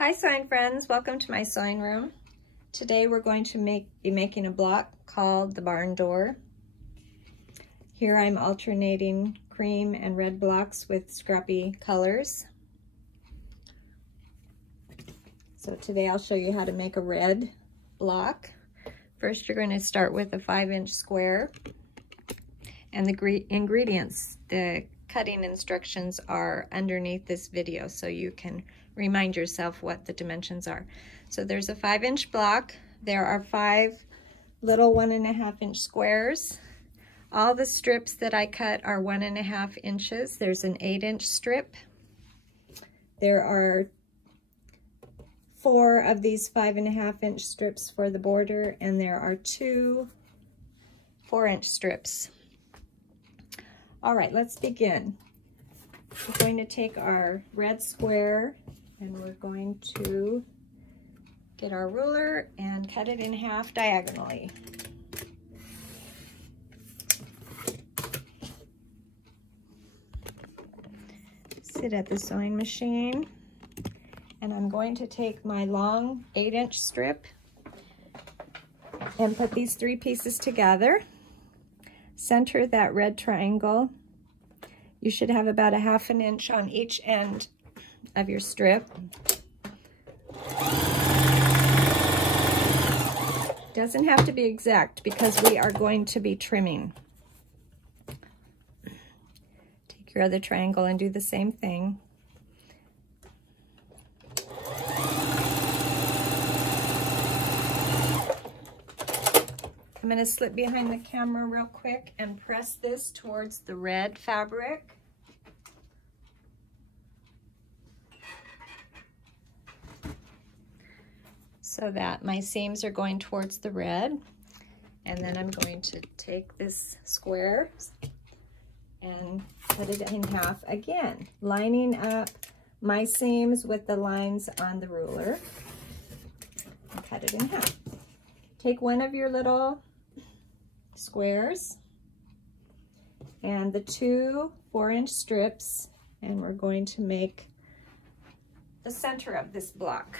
Hi sewing friends, welcome to my sewing room. Today we're going to be making a block called the barn door. Here I'm alternating cream and red blocks with scrappy colors. So today I'll show you how to make a red block. First you're going to start with a 5-inch square, and the ingredients, the cutting instructions are underneath this video so you can remind yourself what the dimensions are. So there's a 5-inch block. There are 5 little 1.5-inch squares. All the strips that I cut are 1.5 inches. There's an 8-inch strip. There are 4 of these 5.5-inch strips for the border, and there are 2 4-inch strips. All right, let's begin. We're going to take our red square and we're going to get our ruler and cut it in half diagonally. Sit at the sewing machine, and I'm going to take my long 8-inch strip and put these 3 pieces together. Center that red triangle. You should have about 1/2 inch on each end of your strip. Doesn't have to be exact because we are going to be trimming. Take your other triangle and do the same thing. I'm going to slip behind the camera real quick and press this towards the red fabric. So that my seams are going towards the red. And then I'm going to take this square and cut it in half again, lining up my seams with the lines on the ruler. And cut it in half. Take one of your little squares and the 2 4-inch strips, and we're going to make the center of this block.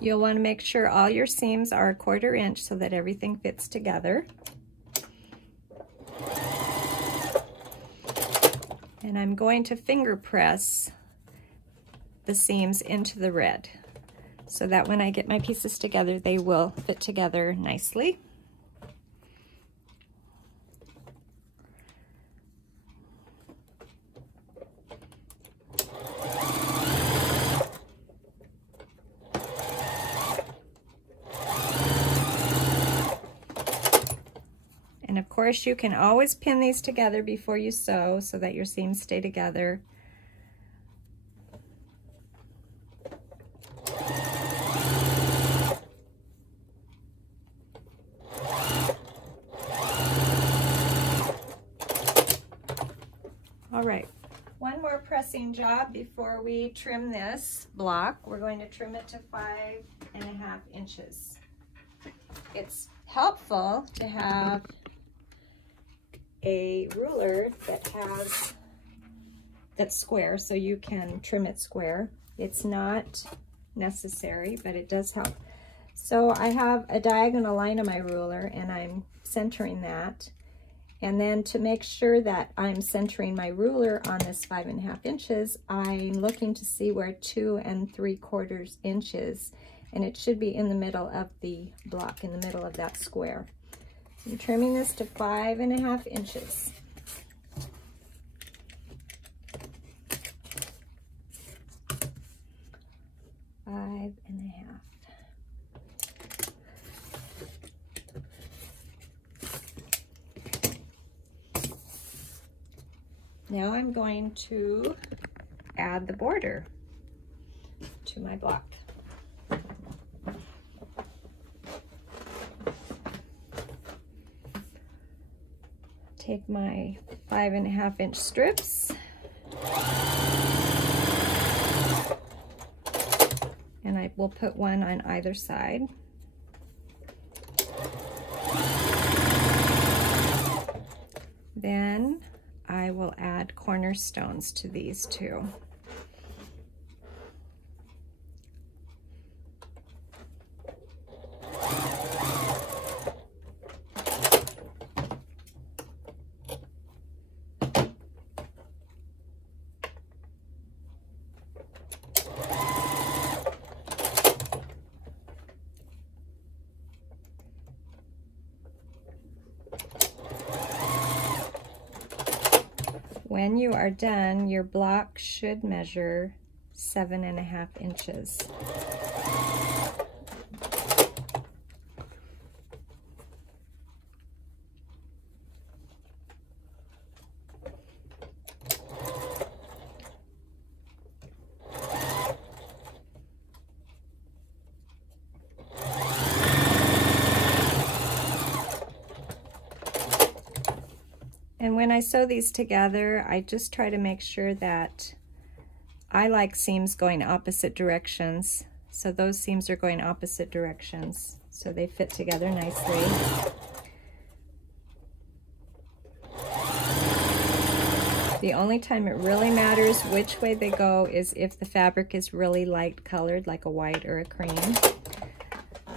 You'll want to make sure all your seams are 1/4 inch so that everything fits together. And I'm going to finger press the seams into the red so that when I get my pieces together, they will fit together nicely. And of course, you can always pin these together before you sew so that your seams stay together. All right, one more pressing job before we trim this block. We're going to trim it to 5.5 inches. It's helpful to have a ruler that's square so you can trim it square. It's not necessary, but it does help. So I have a diagonal line on my ruler and I'm centering that. And then to make sure that I'm centering my ruler on this 5.5 inches, I'm looking to see where 2 3/4 inches, and it should be in the middle of the block, in the middle of that square. I'm trimming this to 5.5 inches. Now I'm going to add the border to my block. Take my 5.5-inch strips and I will put one on either side. Then I will add cornerstones to these two. When you are done, your block should measure 7.5 inches. And when I sew these together, I just try to make sure that I like seams going opposite directions. So those seams are going opposite directions, so they fit together nicely. The only time it really matters which way they go is if the fabric is really light colored, like a white or a cream.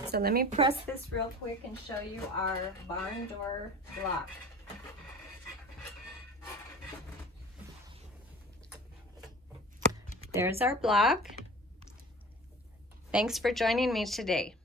So let me press this real quick and show you our barn door block. There's our block. Thanks for joining me today.